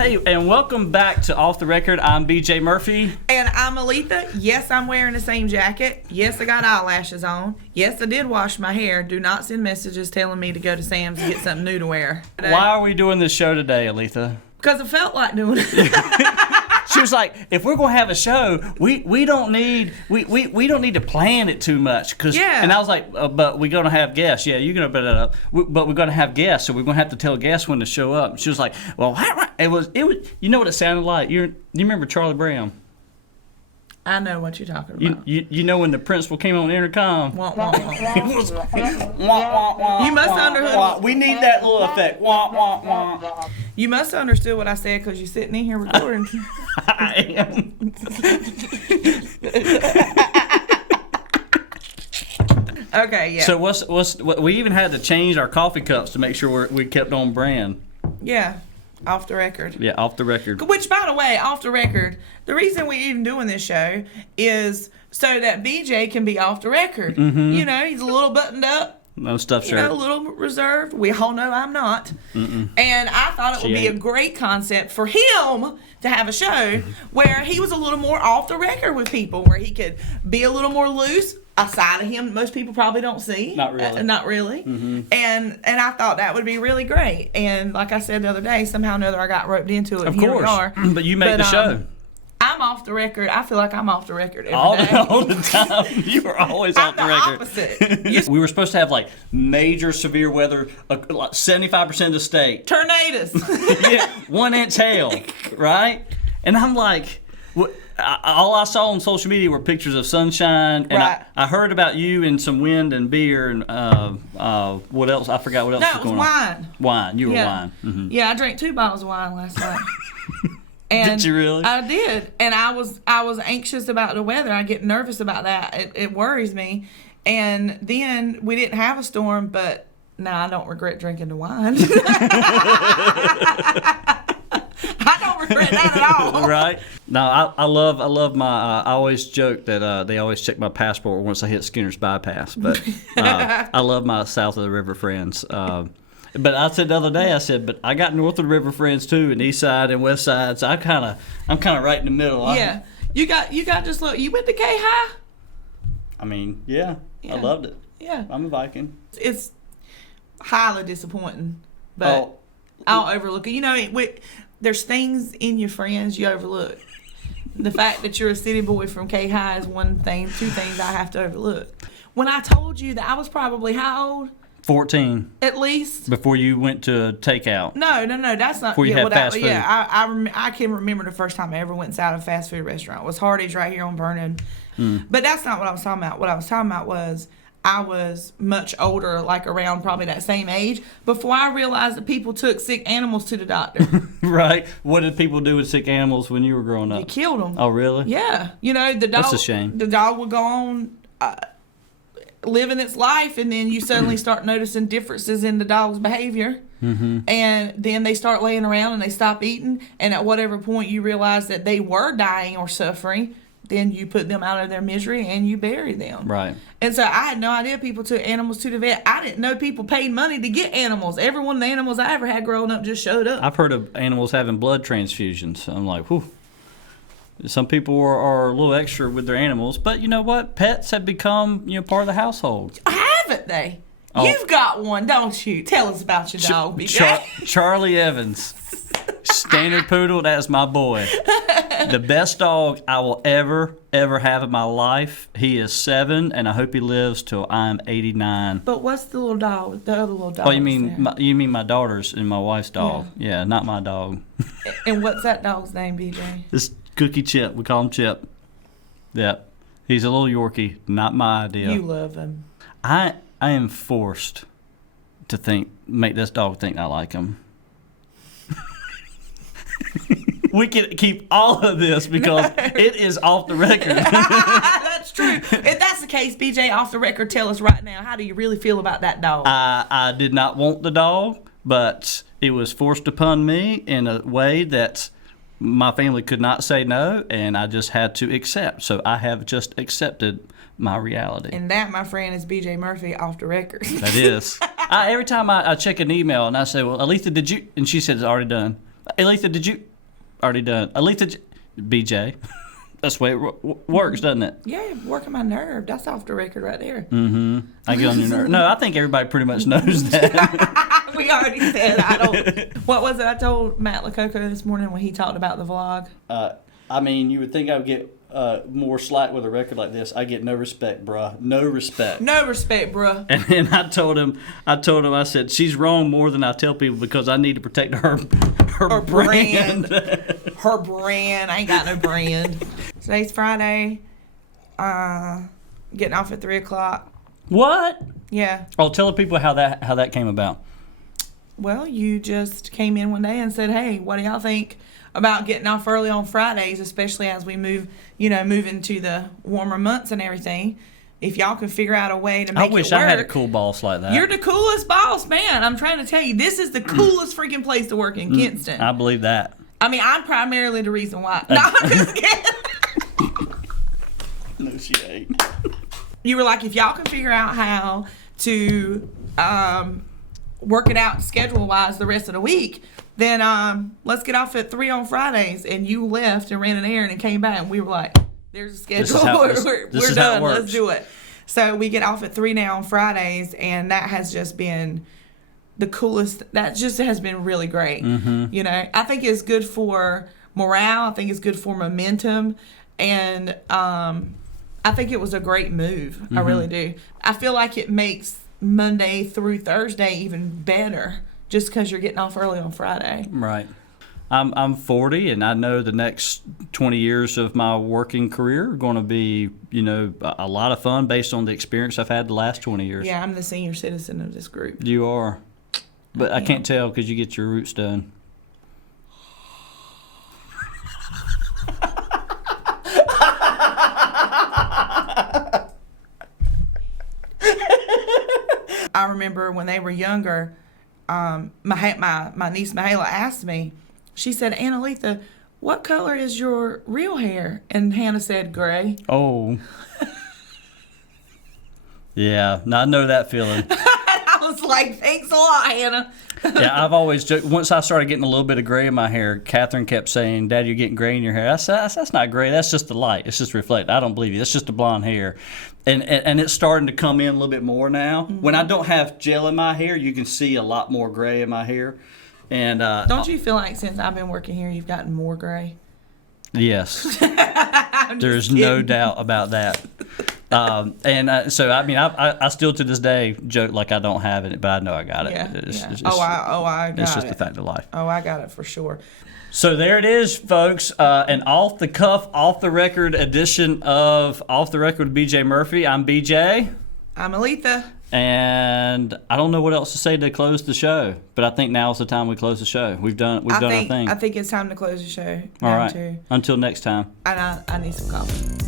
Hey, and welcome back to Off the Record. I'm BJ Murphy. And I'm Aletha. Yes, I'm wearing the same jacket. Yes, I got eyelashes on. Yes, I did wash my hair. Do not send messages telling me to go to Sam's and get something new to wear. Why are we doing this show today, Aletha? Because I felt like doing it. She was like, if we're gonna have a show, we don't need to plan it too much. Yeah. And I was like, but we're gonna have guests. Yeah, you're gonna put that up. But we're gonna have guests, so we're gonna have to tell guests when to show up. She was like, well, it was. You know what it sounded like? You remember Charlie Brown? I know what you're talking about. You know when the principal came on the intercom. Wah, wah, wah. It was wah, wah, wah, You must wah, understood. wah. We need that little effect. Wah, wah, wah. You must have understood what I said because you're sitting in here recording. I am. Okay, yeah. So what we even had to change our coffee cups to make sure we kept on brand. Yeah, off the record. Yeah, off the record. Which, by the way, off the record, the reason we're even doing this show is so that BJ can be off the record. Mm-hmm. You know, he's a little buttoned up. No stuff You shirt. know, a little reserved. We all know I'm not. And I thought it would be a great concept for him to have a show where he was a little more off the record with people, where he could be a little more loose. A side of him most people probably don't see. Not really. Not really. And I thought that would be really great. And like I said the other day, somehow or another I got roped into it. Of and here course. we are. But you made the show. I'm off the record. I feel like I'm off the record every day. All the time. You were always I'm off the the record. opposite. We were supposed to have like major severe weather, like 75% of the state. Tornadoes. Yeah, 1 inch hail, right? And I'm like, all I saw on social media were pictures of sunshine, and Right. I heard about you and some wind and beer and what else? I forgot what else No, was it was going wine. on. Wine. You were Yeah. wine. Mm-hmm. Yeah, I drank 2 bottles of wine last night. And Did you really? I did, and I was anxious about the weather. I get nervous about that. It worries me. And then we didn't have a storm, but I don't regret drinking the wine. I don't regret that at all. Right? No, I love my. I always joke that they always check my passport once I hit Skinner's bypass. But I love my south of the river friends. But I said the other day, but I got north of the river friends too, and east side and west side. So I'm kind of right in the middle. Yeah, you got just look. You went to K High. I mean, yeah, Yeah. I loved it. Yeah, I'm a Viking. it's highly disappointing, but I'll overlook it. You know, there's things in your friends you overlook. The fact that you're a city boy from K High is one thing. 2 things I have to overlook. When I told you that I was probably how old? 14 At least. before you went to takeout. No, that's not. Before you had fast food. Yeah, I can remember the first time I ever went inside a fast food restaurant. It was Hardee's right here on Vernon. But that's not what I was talking about. What I was talking about was I was much older, like around probably that same age, before I realized that people took sick animals to the doctor. Right? What did people do with sick animals when you were growing You up? killed them. Oh, really? Yeah, you know the dog. That's a shame. The dog would go on living its life, and then you suddenly start noticing differences in the dog's behavior. And then they start laying around and they stop eating. And at whatever point you realize that they were dying or suffering, then you put them out of their misery and you bury them. Right. And so I had no idea people took animals to the vet. I didn't know people paid money to get animals. Every one of the animals I ever had growing up just showed up. I've heard of animals having blood transfusions. I'm like, whew. Some people are a little extra with their animals, but you know what? Pets have become part of the household. Haven't they? Oh. You've got one, don't you? Tell us about your dog, BJ. Charlie Evans, standard poodle. That's my boy. The best dog I will ever have in my life. He is 7, and I hope he lives till I'm 89. But what's the little dog? The other little dog? Oh, you mean my daughter's and my wife's dog? Yeah, not my dog. And what's that dog's name, BJ? It's Cookie Chip. We call him Chip. Yep. He's a little Yorkie. Not my idea. You love him. I am forced to make this dog think I like him. We can keep all of this because it is off the record. That's true. If that's the case, BJ, off the record, tell us right now, how do you really feel about that dog? I did not want the dog, but it was forced upon me in a way that my family could not say no, and I just had to accept. So I have just accepted my reality. And that, my friend, is BJ Murphy off the record. That is. Every time I check an email and I say, well, Aletha, did you? And she said it's already done. Aletha, did you? already done. Aletha, BJ. That's the way it works, doesn't it? Yeah, you're working my nerve. That's off the record right there. Mm-hmm. I get on your nerve. No, I think everybody pretty much knows that. We already said I don't. What was it I told Matt Lococo this morning when he talked about the vlog? I mean, you would think I would get more slack with a record like this. I get no respect, bruh. No respect. No respect, bruh. And then I told him, I said, she's wrong more than I tell people because I need to protect her brand. Her brand. I ain't got no brand. Today's Friday. Getting off at 3 o'clock. What? Yeah. Oh, tell the people how that came about. Well, you just came in one day and said, hey, what do y'all think about getting off early on Fridays, especially as we move into the warmer months and everything. If y'all can figure out a way to make it work. I wish I had a cool boss like that. You're the coolest boss, man. I'm trying to tell you, this is the coolest freaking place to work in Kinston. I believe that. I mean, I'm primarily the reason why. No, I'm just kidding. No, she ain't. You were like, if y'all can figure out how to work it out schedule-wise the rest of the week, then let's get off at 3 on Fridays. And you left and ran an errand and came back, and we were like, there's a schedule. We're done. Let's do it. So we get off at 3 now on Fridays, and that has just been the coolest. That just has been really great. Mm-hmm. You know, I think it's good for morale. I think it's good for momentum. And I think it was a great move. Mm-hmm. I really do. I feel like it makes Monday through Thursday even better just because you're getting off early on Friday. Right. I'm 40, and I know the next 20 years of my working career are going to be, a lot of fun based on the experience I've had the last 20 years. Yeah, I'm the senior citizen of this group. You are. But I can't tell because you get your roots done. I remember when they were younger, my niece Mahala asked me, she said, Aunt Aletha, what color is your real hair? And Hannah said gray. Oh. Yeah, I know that feeling. I was like, thanks a lot, Hannah. Yeah, I've always joked. Once I started getting a little bit of gray in my hair, Catherine kept saying, Dad, you're getting gray in your hair. I said, that's not gray. That's just the light. It's just reflecting. I don't believe you. That's just the blonde hair. And it's starting to come in a little bit more now. Mm-hmm. When I don't have gel in my hair, you can see a lot more gray in my hair. And don't you feel like since I've been working here, you've gotten more gray? Yes. There's no doubt about that. So I mean, I still to this day joke like I don't have it, but I know I got it. Yeah, it's I got it. It's just a fact of life. Oh, I got it for sure. So there it is, folks. An off the cuff, off the record edition of Off the Record with BJ Murphy. I'm BJ. I'm Aletha. And I don't know what else to say to close the show, but I think now is the time we close the show. We've done our thing. I think it's time to close the show. All right. Until next time. And I need some coffee.